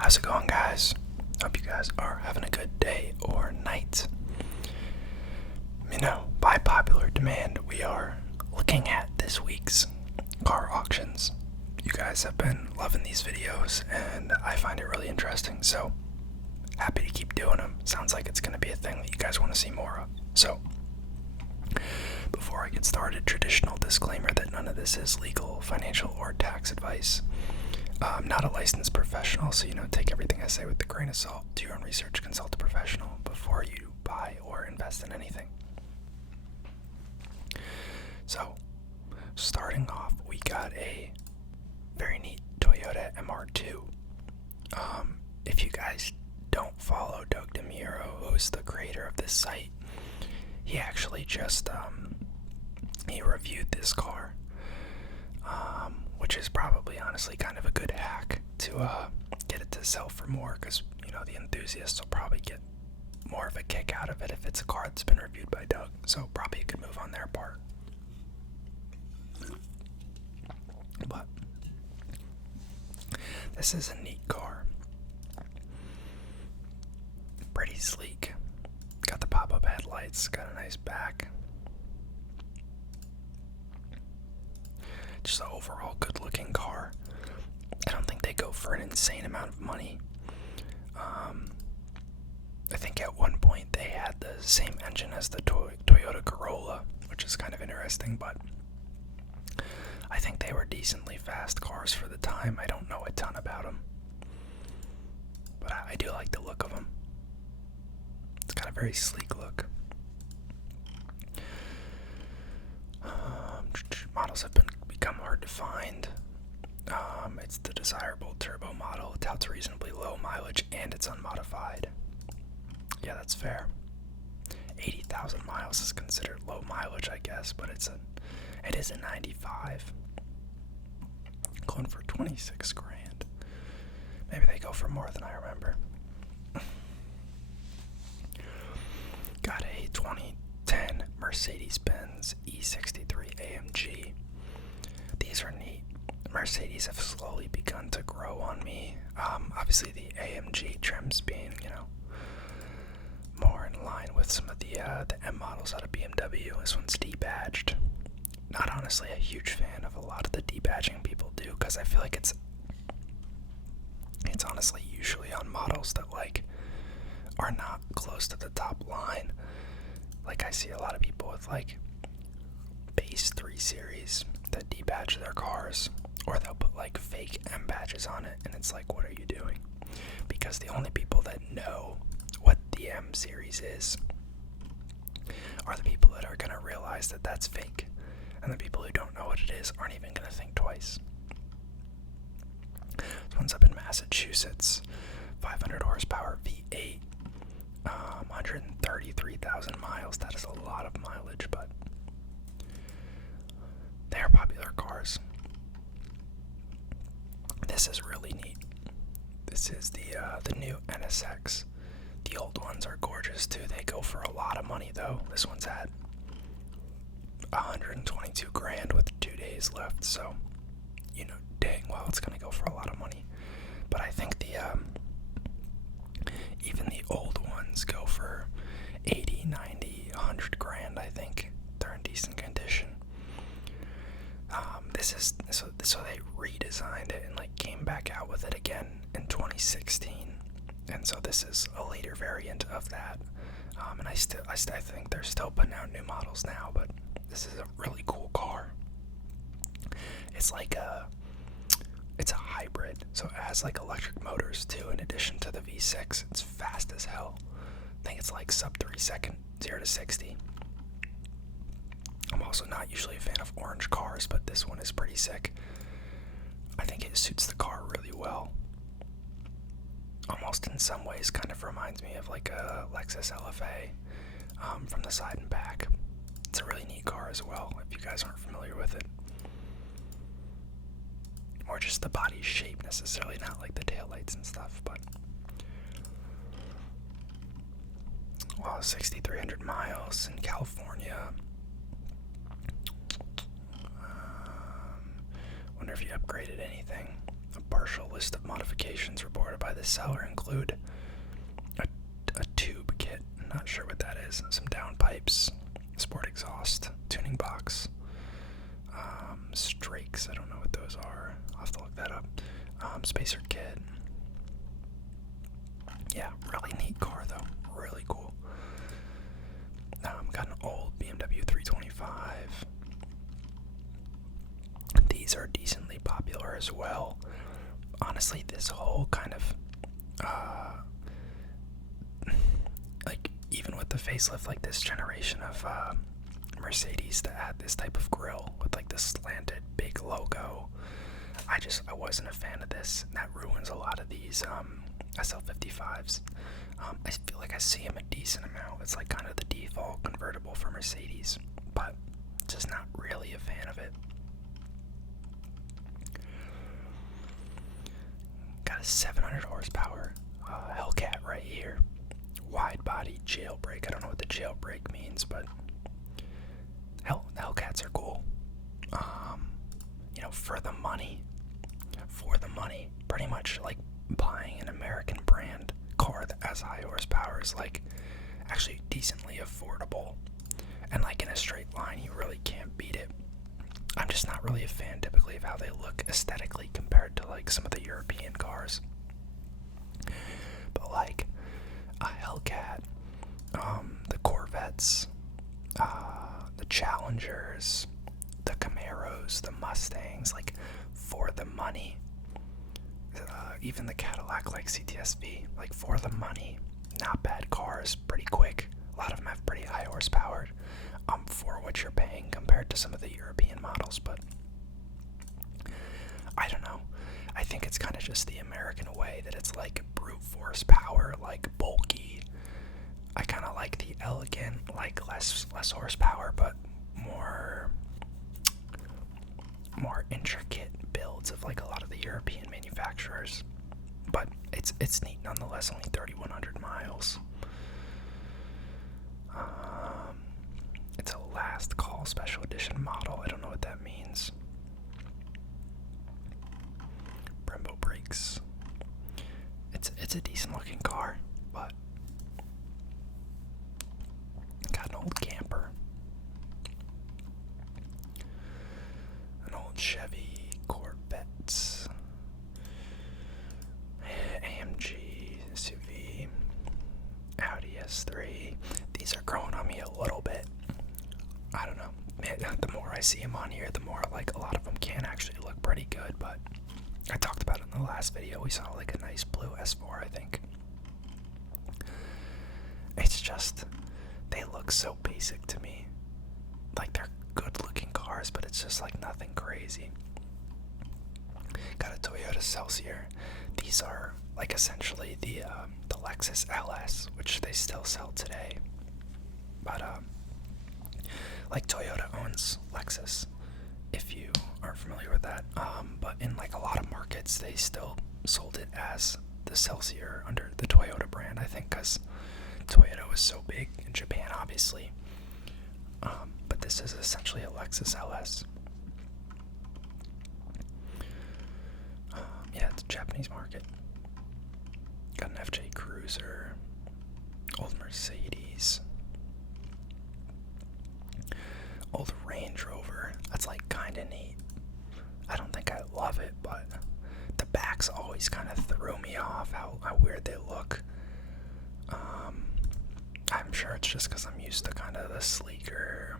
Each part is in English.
How's it going, guys? Hope you guys are having a good day or night. By popular demand, we are looking at this week's car auctions. You guys have been loving these videos, and I find it really interesting, so happy to keep doing them. Sounds like it's going to be a thing that you guys want to see more of. So, before I get started, traditional disclaimer that none of this is legal, financial, or tax advice. I'm not a licensed professional, so take everything I say with a grain of salt. Do your own research, consult a professional before you buy or invest in anything. So, starting off, we got a very neat Toyota MR2. If you guys don't follow Doug DeMuro, who's the creator of this site, he actually just he reviewed this car, which is probably honestly kind of a good hack to get it to sell for more, because the enthusiasts will probably get more of a kick out of it if it's a car that's been reviewed by Doug. So probably a good move on their part. But this is a neat car. Pretty sleek. Got the pop-up headlights, got a nice back. Just an overall good-looking car. I don't think they go for an insane amount of money. I think at one point they had the same engine as the Toyota Corolla, which is kind of interesting, but I think they were decently fast cars for the time. I don't know a ton about them, but I do like the look of them. It's got a very sleek look. Models have become hard to find. It's the desirable turbo model. It touts reasonably low mileage and it's unmodified. Yeah, that's fair. 80,000 miles is considered low mileage, I guess, but it is a 95. Going for 26 grand. Maybe they go for more than I remember. Got a 2010 Mercedes-Benz E63 AMG. These are neat. Mercedes have slowly begun to grow on me. Obviously the AMG trims being, more in line with some of the M models out of BMW. This one's debadged. Not honestly a huge fan of a lot of the debadging people do, because I feel like it's honestly usually on models that are not close to the top line. I see a lot of people with base 3 series that debadge their cars, or they'll put fake M badges on it, and it's what are you doing? Because the only people that know what the M series is are the people that are going to realize that that's fake, and the people who don't know what it is aren't even going to think twice. This one's up in Massachusetts, 500 horsepower V8, 133,000 miles. That is a lot of mileage, but they are popular cars. This is really neat. This is the new NSX. The old ones are gorgeous too. They go for a lot of money though. This one's at 122 grand with 2 days left, so dang well it's gonna go for a lot of money. But I think even the old ones go for 80, 90, 100 grand. I think they're in decent condition. This is so they redesigned it and came back out with it again in 2016, and so this is a later variant of that. And I think they're still putting out new models now, but this is a really cool car. It's it's a hybrid, so it has electric motors too in addition to the V6. It's fast as hell. I think it's sub 3 second 0 to 60. I'm also not usually a fan of orange cars, but this one is pretty sick. I think it suits the car really well. Almost in some ways kind of reminds me of a Lexus LFA from the side and back. It's a really neat car as well, if you guys aren't familiar with it. Or just the body shape necessarily, not the taillights and stuff, but 6,300 miles in California. Wonder if you upgraded anything. A partial list of modifications reported by the seller include a tube kit. I'm not sure what that is. Some downpipes, sport exhaust, tuning box, strakes. I don't know what those are. I'll have to look that up. Spacer kit. Yeah, really neat car though. Really cool. Got an old BMW 325. These are decently popular as well. Honestly, this whole kind of like, even with the facelift, like this generation of Mercedes to add this type of grille with like this slanted big logo, I wasn't a fan of this, and that ruins a lot of these SL55s. I feel like I see them a decent amount. It's like kind of the default convertible for Mercedes, but just not really a fan of it. Got a 700 horsepower Hellcat right here. Wide body jailbreak. I don't know what the jailbreak means, but Hellcats are cool. For the money, pretty much like buying an American brand car that has high horsepower is like actually decently affordable, and like in a straight line you really can't beat it. I'm just not really a fan typically of how they look aesthetically compared to like some of the European cars, but like a Hellcat, the Corvettes, the Challengers, the Camaros, the Mustangs, like for the money, even the Cadillac like CTS-V, like for the money, not bad cars, pretty quick. A lot of them have pretty high horsepower for what you're paying compared to some of the European models, but I don't know. I think it's kind of just the American way that it's like brute force power, like bulky. I kind of like the elegant, like less horsepower, but more intricate builds of like a lot of the European manufacturers. But it's neat nonetheless. Only 3,100 miles. It's a last call special edition model. I don't know what that means. Brembo brakes. It's a decent looking car, but got an old camper, an old Chevy Corvette, AMG SUV, Audi S3. These are growing on me a little bit. I don't know. Man, the more I see them on here, the more like a lot of them can actually look pretty good, but I talked about it in the last video. We saw like a nice blue S4, I think. It's just, they look so basic to me. Like they're good looking cars, but it's just like nothing crazy. Got a Toyota Celsior. These are like essentially the Lexus LS, which they still sell today. But like Toyota owns Lexus, if you aren't familiar with that. But in like a lot of markets, they still sold it as the Celsior under the Toyota brand, I think, because Toyota was so big in Japan, obviously. But this is essentially a Lexus LS. Yeah, it's a Japanese market. Got an FJ Cruiser, old Mercedes, old Range Rover. That's like kind of neat. I don't think I love it, but the backs always kind of threw me off how weird they look. I'm sure it's just because I'm used to kind of the sleeker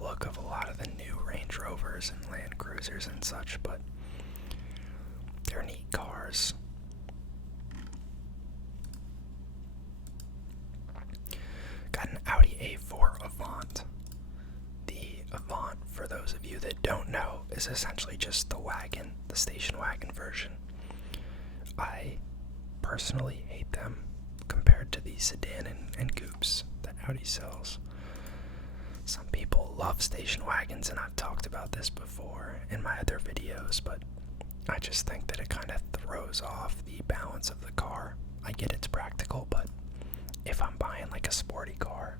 look of a lot of the new Range Rovers and Land Cruisers and such, but they're neat cars. Got an Audi A4 Avant. The Avant, for those of you that don't know, is essentially just the wagon, the station wagon version. I personally hate them compared to the sedan and coupes that Audi sells. Some people love station wagons, and I've talked about this before in my other videos, but I just think that it kind of throws off the balance of the car. I get it's practical, but if I'm buying like a sporty car,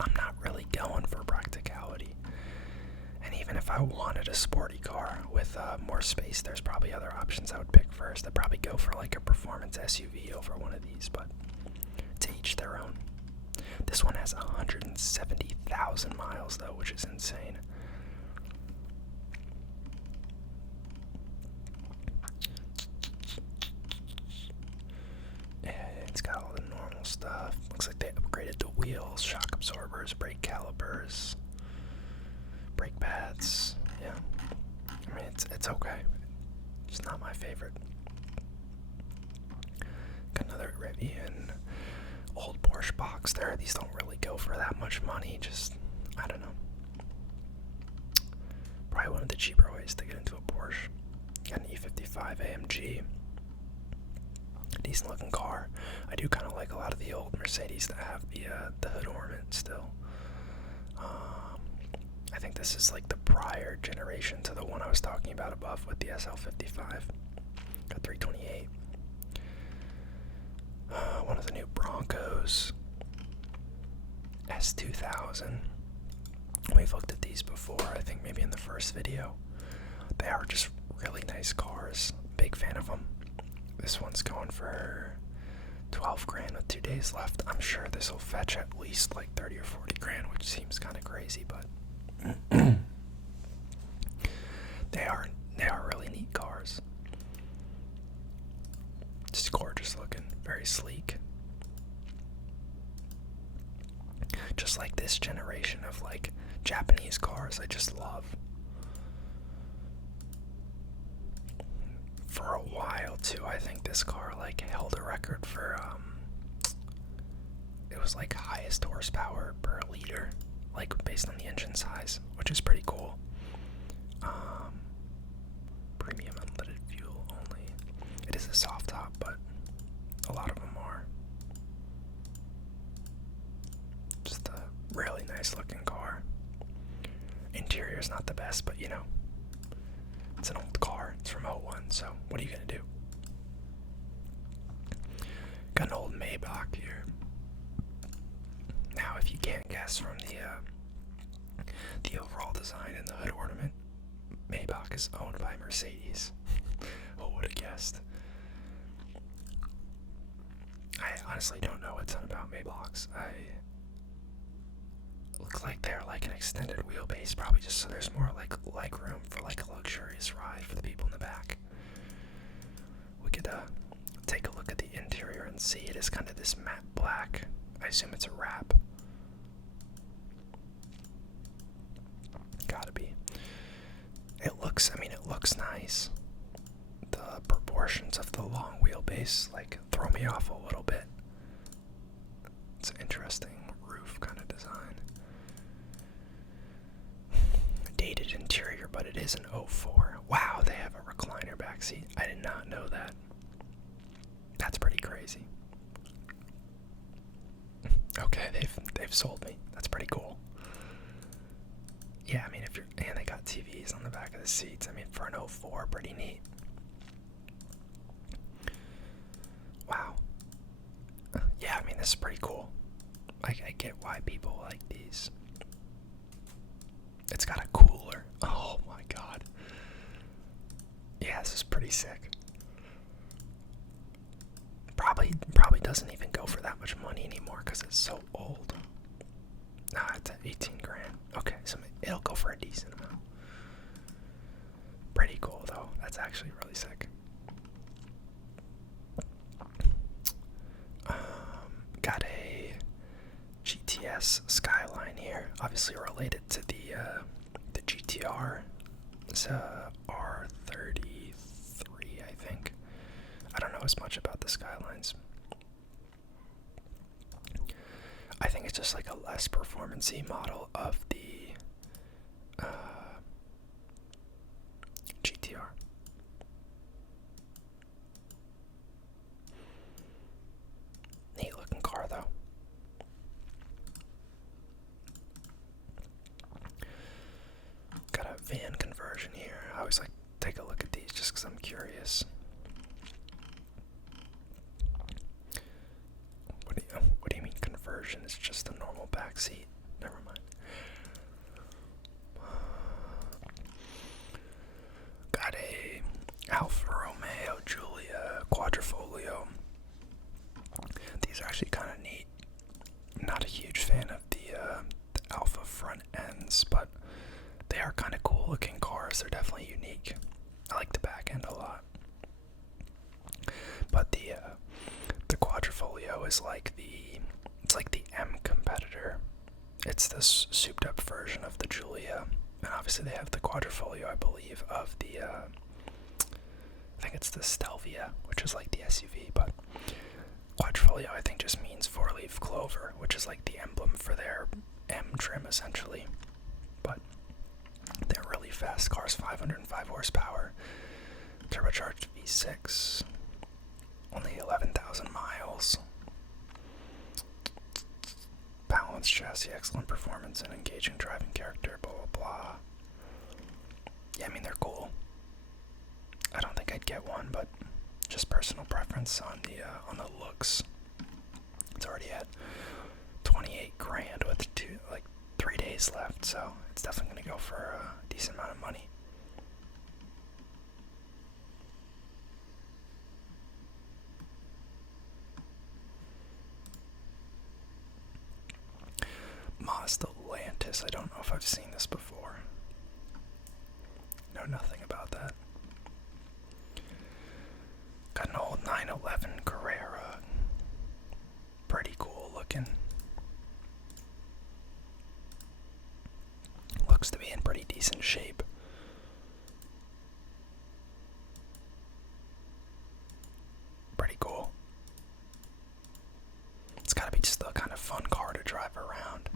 I'm not really going for practicality. And even And if I wanted a sporty car with more space, there's probably other options I would pick first. I'd probably go for like a performance SUV over one of these, but to each their own. This one has 170,000 miles though, which is insane. It's got all the normal stuff. Looks like they upgraded the wheels, shock absorbers, brake calipers, brake pads. Yeah, I mean it's okay. It's not my favorite. Got another Rivian old Porsche box there. These don't really go for that much money. Just I don't know. Probably one of the cheaper ways to get into a Porsche. Got an E55 AMG. Decent looking car. I do kind of like a lot of the old Mercedes that have the hood ornament still. I think this is like the prior generation to the one I was talking about above with the SL55. Got 328. One of the new Broncos. S2000. We've looked at these before, I think maybe in the first video. They are just really nice cars. Big fan of them. This one's going for 12 grand with 2 days left. I'm sure this will fetch at least like 30 or 40 grand, which seems kind of crazy, but they are really neat cars. Just gorgeous looking, very sleek. Just like this generation of like Japanese cars, I just love. For a while too, I think this car like held a record for it was like highest horsepower per liter, like based on the engine size, which is pretty cool. Premium unleaded fuel only. It is a soft top, but a lot of them are. Just a really nice looking car. Interior is not the best, but you know, it's an old car. It's from '01, so what are you gonna do? Got an old Maybach here. Now, if you can't guess from the overall design and the hood ornament, Maybach is owned by Mercedes. Who would have guessed? I honestly don't know a ton about Maybachs. Looks like they're like an extended wheelbase, probably just so there's more like leg room for like a luxurious ride for the people in the back. We could take a look at the interior and see. It is kind of this matte black. I assume it's a wrap. Gotta be. It looks nice. The proportions of the long wheelbase like throw me off a little bit. It's an interesting roof kind of design. Dated interior, but it is an '04. Wow, they have a recliner backseat. I did not know that. That's pretty crazy. Okay, they've sold me. That's pretty cool. Yeah, I mean, and they got TVs on the back of the seats. I mean, for an '04, pretty neat. Wow. Yeah, I mean, this is pretty cool. I get why people like these. It's got a cooler. Oh my god. Yeah, this is pretty sick. Probably doesn't even go for that much money anymore because it's so old. Nah, it's at 18 grand. Okay, so it'll go for a decent amount. Pretty cool though. That's actually really sick. Got a GTS Skyline here, obviously related to the GTR. It's a R33, I think. I don't know as much about the Skylines. I think it's just like a less performance-y model of the GTR. Neat looking car though. Got a van conversion here. I always like to take a look at these just because I'm curious. What do you mean conversion? It's just a normal back seat. Never mind. Quadrifoglio is like it's like the M competitor. It's this souped up version of the Giulia. And obviously they have the Quadrifoglio, I believe, of the, I think it's the Stelvia, which is like the SUV, but Quadrifoglio I think just means four-leaf clover, which is like the emblem for their M trim essentially. But they're really fast cars, 505 horsepower, turbocharged V6, only 11,000 miles. Balanced chassis, excellent performance, and engaging driving character, blah blah blah. Yeah, I mean, they're cool. I don't think I'd get one, but just personal preference on the looks. It's already at 28 grand with 3 days left, so it's definitely gonna go for a decent amount of money. Mazda Lantis. I don't know if I've seen this before. Know nothing about that. Got an old 911 Carrera. Pretty cool looking. Looks to be in pretty decent shape. Pretty cool. It's gotta be just a kind of fun car to drive around.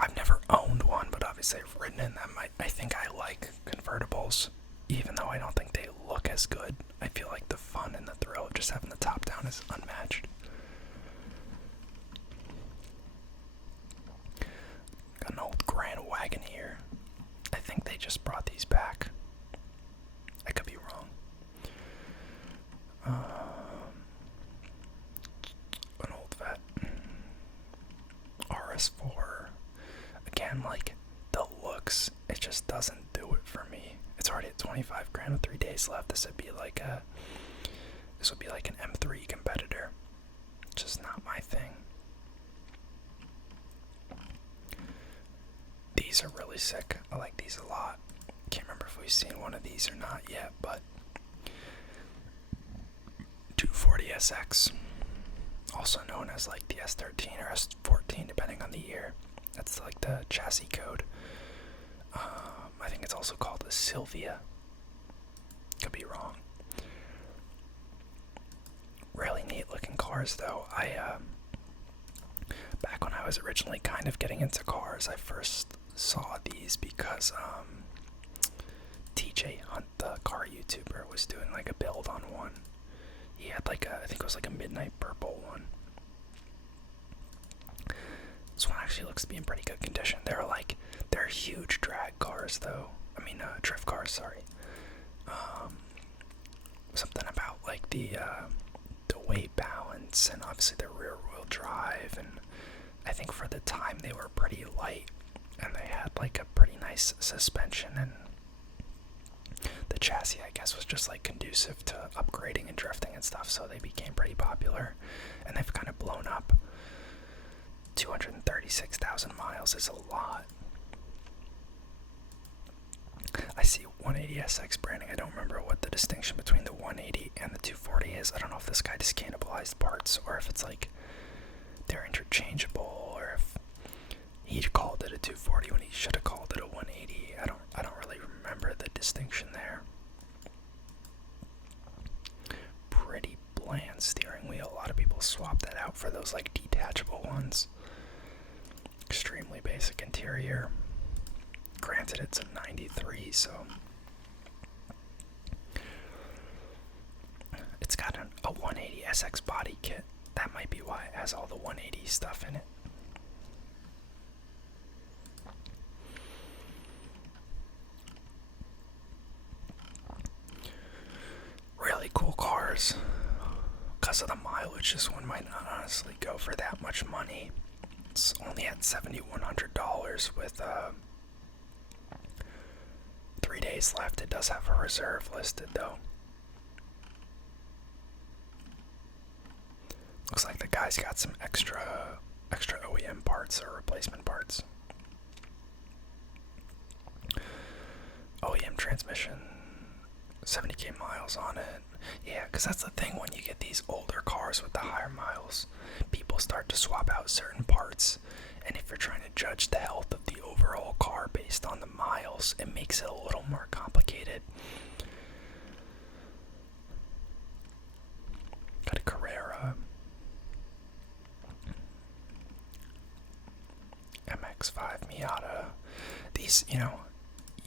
I've never owned one, but obviously I've ridden in them. I think I like convertibles, even though I don't think they look as good. I feel like the fun and the thrill of just having the top down is unmatched. Got an old Grand Wagoneer. I think they just brought these back. I could be wrong. An old vet. RS4. Again, like, the looks, it just doesn't do it for me. It's already at 25 grand with 3 days left. This would be like an M3 competitor. Just not my thing. These are really sick. I like these a lot. Can't remember if we've seen one of these or not yet, but 240SX, also known as like the S13 or S14 depending on the year. That's like the chassis code. I think it's also called a Sylvia. Could be wrong. Really neat looking cars though. Back when I was originally kind of getting into cars, I first saw these because TJ Hunt, the car YouTuber, was doing like a build on one. He had I think it was like a midnight purple one. This one actually looks to be in pretty good condition. They're huge drag cars though. I mean, drift cars, sorry. Something about like the weight balance and obviously the rear wheel drive, and I think for the time they were pretty light and they had like a pretty nice suspension, and the chassis I guess was just like conducive to upgrading and drifting and stuff, so they became pretty popular and they've kind of blown up. 236,000 miles is a lot. I see 180SX branding. I don't remember what the distinction between the 180 and the 240 is. I don't know if this guy just cannibalized parts or if it's like they're interchangeable, or if he called it a 240 when he should have called it a 180. I don't really remember the distinction there. Pretty bland steering wheel. A lot of people swap that out for those like detachable ones. Extremely basic interior. Granted, it's a 93, so it's got a 180 SX body kit. That might be why it has all the 180 stuff in it. Really cool cars. Because of the mileage, this one might not honestly go for that much money. It's only at $7,100 with 3 days left. It does have a reserve listed though. Looks like the guy's got some extra OEM parts or replacement parts. OEM transmission, 70K miles on it. Yeah, because that's the thing when you get these older cars with the higher miles, people start to swap out certain parts. And if you're trying to judge the health of the overall car based on the miles, it makes it a little more complicated. Got a Carrera. MX-5 Miata. These,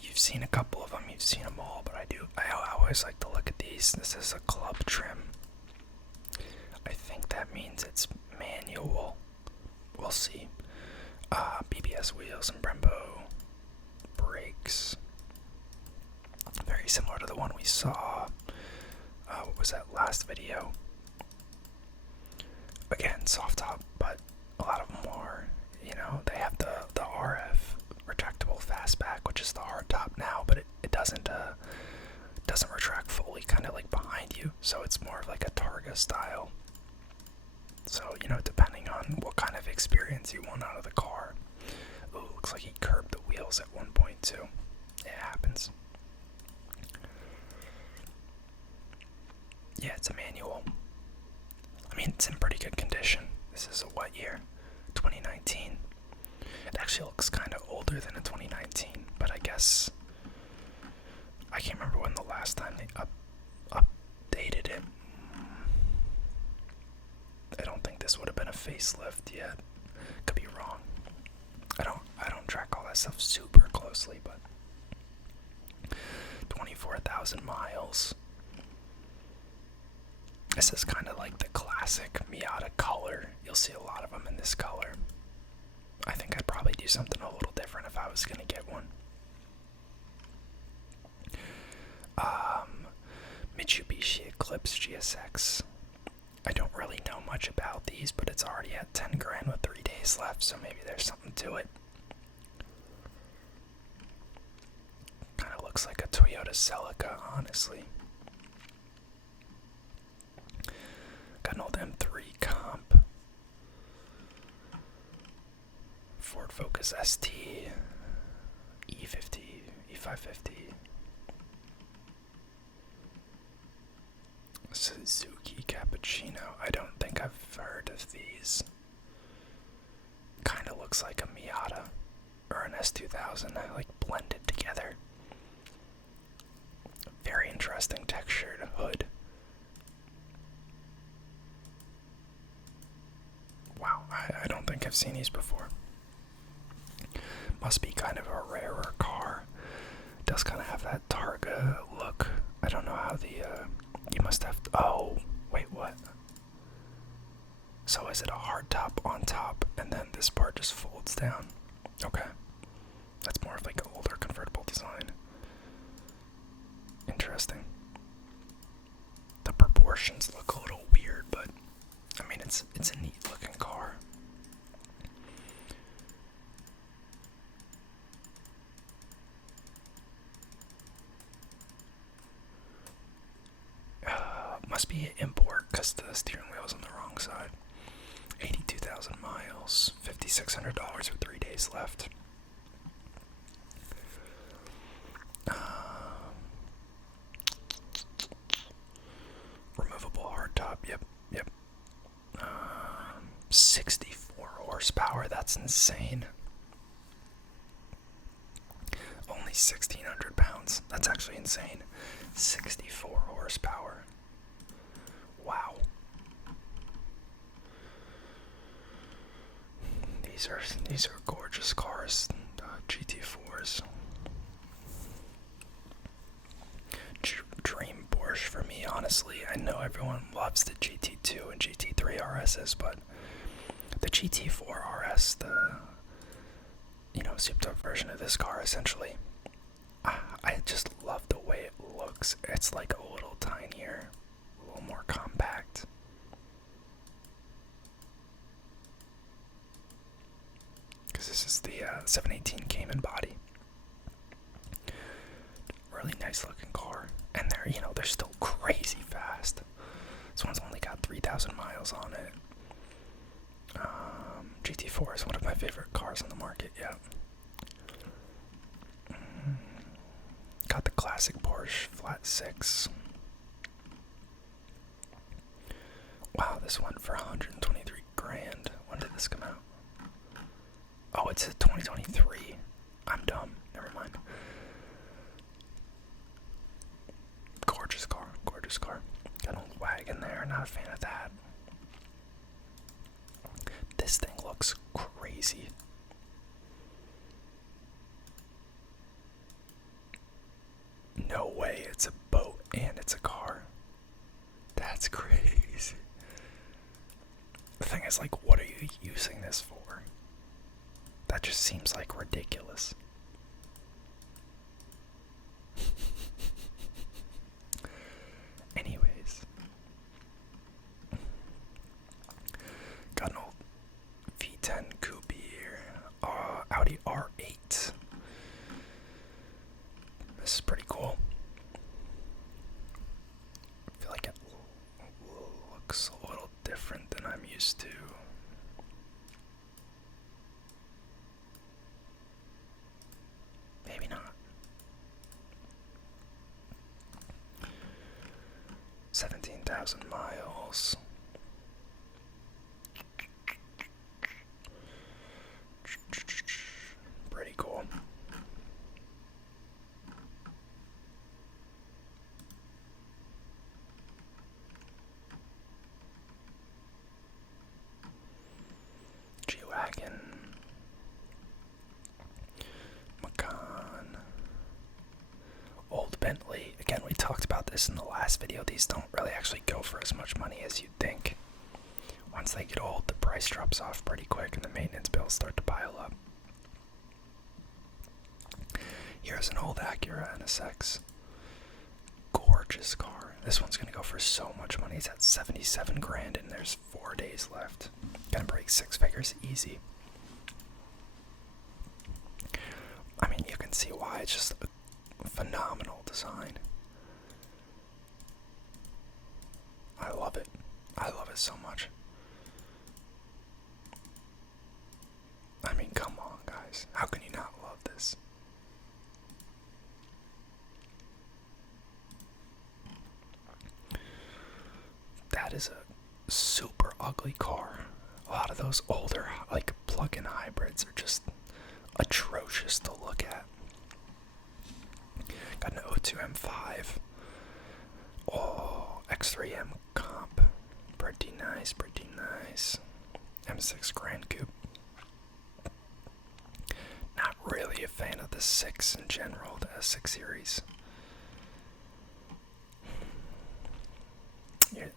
you've seen a couple of them, you've seen them all, but I always like to look at these. This is a club trim. I think that means it's manual. We'll see. BBS wheels and Brembo brakes. Very similar to the one we saw. What was that last video? Again, soft top, but a lot of them are, they have the RF retractable fastback, which is the hard top now, but it doesn't retract fully, kind of like behind you, so it's more of like a Targa style. So, depending on what kind of experience you want out of the car. Ooh, looks like he curbed the wheels at one point too. It happens. Yeah, it's a manual. I mean, it's in pretty good condition. This is a what year? 2019. It actually looks kind of older than a 2019, but I guess I can't remember when the last time they updated it. I don't think this would have been a facelift yet. Could be wrong. I don't track all that stuff super closely, but 24,000 miles. This is kind of like the classic Miata color. You'll see a lot of them in this color. I think I'd probably do something a little different if I was going to get one. Mitsubishi Eclipse GSX. I don't really know much about these, but it's already at 10 grand with 3 days left, so maybe there's something to it. Kind of looks like a Toyota Celica, honestly. Got an old M3 comp. Ford Focus ST. E50, E550. Suzuki Cappuccino. I don't think I've heard of these. Kind of looks like a Miata or an S2000, like blended together. Very interesting textured hood. Wow, I don't think I've seen these before. Must be kind of a rarer car. Does kind of have that Targa look. I don't know how the you must have oh, wait, what? So is it a hard top on top and then this part just folds down? Okay. That's more of like an older convertible design. Interesting. The proportions look a little weird, but I mean it's a neat looking car. Must be an import because the steering wheel's on the wrong side. 82,000 miles, $5,600 with 3 days left. Removable hardtop, yep. 64 horsepower, that's insane. Only 1,600 pounds, that's actually insane. 64 horsepower. Wow. These are gorgeous cars, GT4s. Dream Porsche for me, honestly. I know everyone loves the GT2 and GT3 RSs, but the GT4 RS, the souped up version of this car, essentially. I just love the way it looks. It's like a little tinier, a little more compact. Because this is the 718 Cayman body. Really nice looking car. And they're still crazy fast. This one's only got 3,000 miles on it. GT4 is one of my favorite cars on the market, yeah. Got the classic Porsche flat 6. Wow, this went for 123 grand. When did this come out? Oh, it's a 2023. I'm dumb. Never mind. Gorgeous car. Gorgeous car. Got an old wagon there. Not a fan of that. This thing looks crazy. No way, it's a boat and it's a car. That's crazy. The thing is, like, what are you using this for? That just seems like ridiculous. Anyways. Got an old V10 coupe here. Audi R8. This is pretty cool. I feel like it looks a little different than I'm used to. Maybe not. 17,000 miles. Pretty cool. G-Wagon. Macan. Old Bentley. Again, we talked about this in the last video. These don't really actually go for as much money as you'd think. Once they get old, the price drops off pretty quick and the maintenance bills start to pile up. Here's an old Acura NSX. Gorgeous car. This one's gonna go for so much money. It's at 77 grand and there's 4 days left. Gonna break 6 figures easy. I mean, you can see why. It's just a phenomenal design. I love it. I love it so much. I mean, come on, guys. How can you not love this? That is a super ugly car. A lot of those older, like, plug-in hybrids are just atrocious to look at. Got an O2 M5. Oh, X3M comp. Pretty nice, pretty nice. M6 Grand Coupe. Not really a fan of the 6 in general, the S6 series.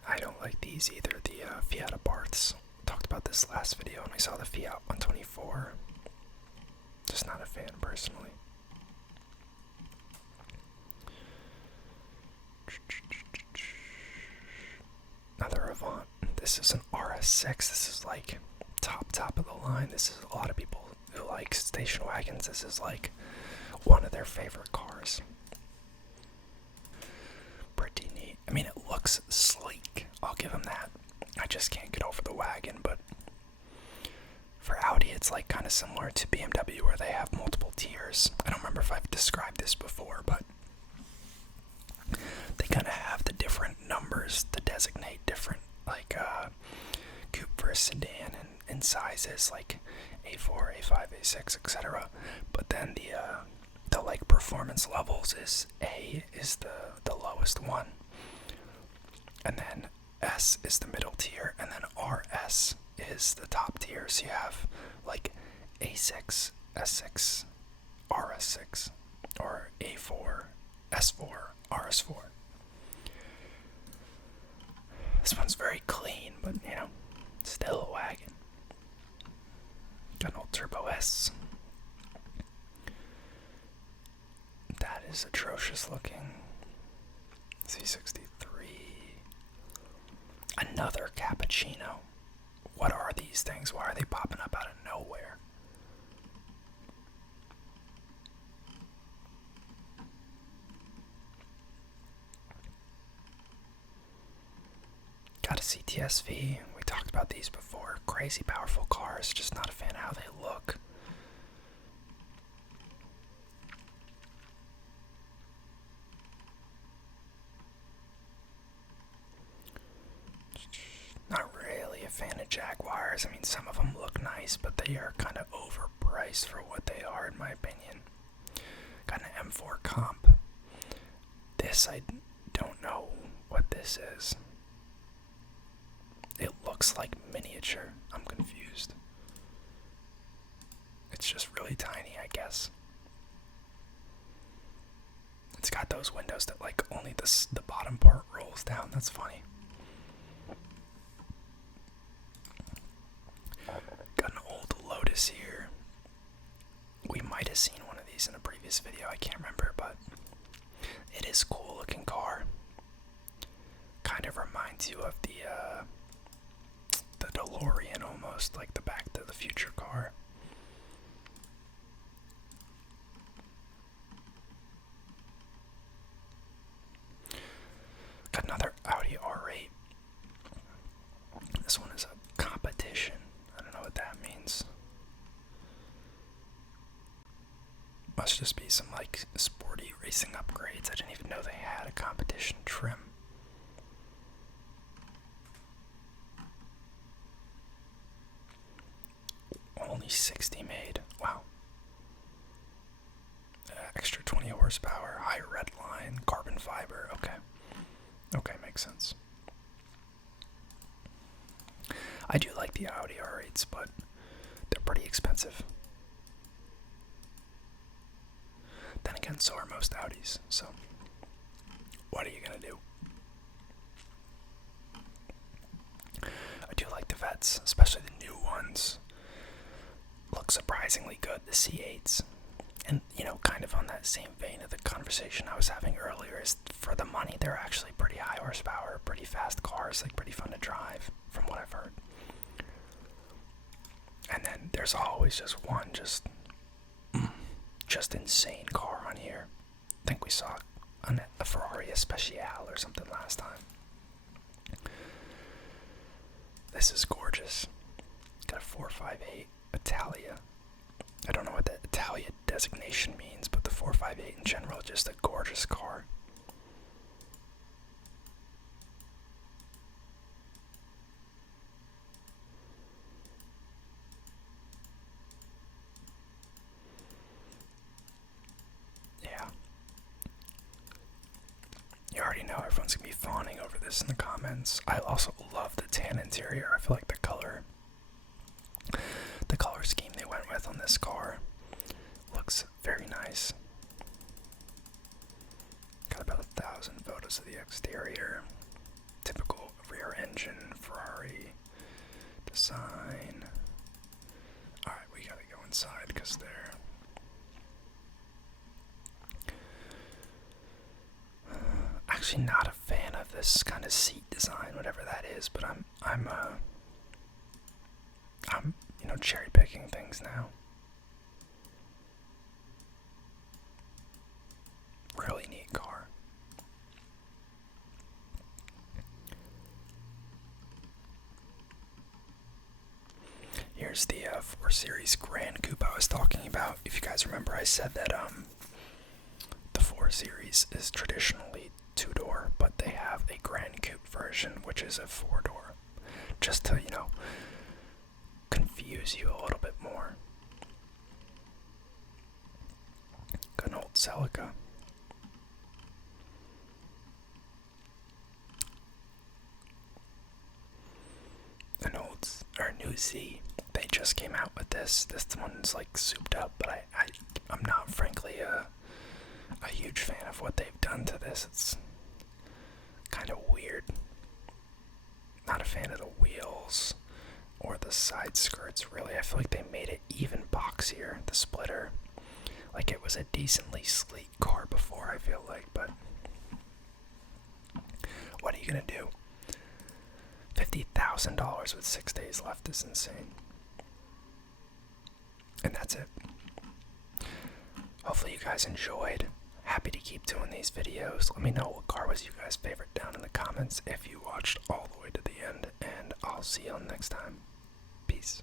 I don't like these either, the Fiat Abarths. Talked about this last video and we saw the Fiat 124. Just not a fan personally. Another Avant. This is an RS6. This is like top of the line. This is a lot of people who like station wagons. This is like one of their favorite cars. Pretty neat. I mean, it looks sleek. I'll give them that. I just can't get over the wagon, but for Audi, it's like kind of similar to BMW where they have multiple tiers. I don't remember if I've described this before, but they kind of have the different numbers to designate different, like, coupe versus sedan and sizes, like A4, A5, A6, etc. But then the like performance levels is A is the lowest one, and then S is the middle tier, and then RS is the top tier. So you have like A6, S6, RS6, or A4, S4, RS4. This one's very clean, but you know, still a wagon. Got an old Turbo S. That is atrocious looking. C63. Another cappuccino. What are these things? Why are they popping up out of nowhere? Got a CTS-V. We talked about these before. Crazy powerful cars. Just not a fan of how they look. fan of Jaguars. I mean, some of them look nice, but they are kind of overpriced for what they are, in my opinion. Got an M4 comp. This, I don't know what this is. It looks like miniature. I'm confused. It's just really tiny, I guess. It's got those windows that like only the bottom part rolls down. That's funny. Got an old Lotus here. We might have seen one of these in a previous video. I can't remember, but it is a cool looking car. Kind of reminds you of the DeLorean almost, like the Back to the Future car. Got another Audi R8. This one is a competition. I don't know what that means. Must just be some like sporty racing upgrades. I didn't even know they had a competition trim. Only 60 made. Wow. Extra 20 horsepower, high red line, carbon fiber. Okay. Okay, makes sense. I do like the Audi R8s, but they're pretty expensive. Then again, so are most Audis, so what are you gonna do? I do like the Vets, especially the new ones. Look surprisingly good, the C8s. And, you know, kind of on that same vein of the conversation I was having earlier, is for the money, they're actually pretty high horsepower, pretty fast cars, like pretty fun to drive, from what I've heard. And then there's always just one just insane car on here. I think we saw a Ferrari Especial or something last time. This is gorgeous. Got a 458 Italia. I don't know what the Italia designation means, but the 458 in general, just a gorgeous car. Yeah. You already know everyone's gonna be fawning over this in the comments. I also love the tan interior. I feel like the color scheme they went with on this car looks very nice. Got about 1,000 photos of the exterior. Typical rear engine Ferrari design. Alright, we gotta go inside because they're actually not a fan of this kind of seat design, whatever that is, but I'm you know, cherry picking things now. Really neat car. Here's the 4 Series Grand Coupe I was talking about. If you guys remember, I said that the 4 Series is traditionally 2-door, but they have a Grand Coupe version, which is a 4-door. Just to, you know, confuse you a little bit more. Got an old Celica. An old, or new Z. They just came out with this. This one's like souped up, but I'm not frankly a huge fan of what they've done to this. It's kind of weird. Not a fan of the wheels or the side skirts, really. I feel like they made it even boxier, the splitter. Like it was a decently sleek car before, I feel like, but what are you gonna do? $50,000 with 6 days left is insane. And that's it. Hopefully you guys enjoyed. Happy to keep doing these videos. Let me know what car was you guys' favorite down in the comments if you watched all the way to the end, and I'll see you all next time. Peace.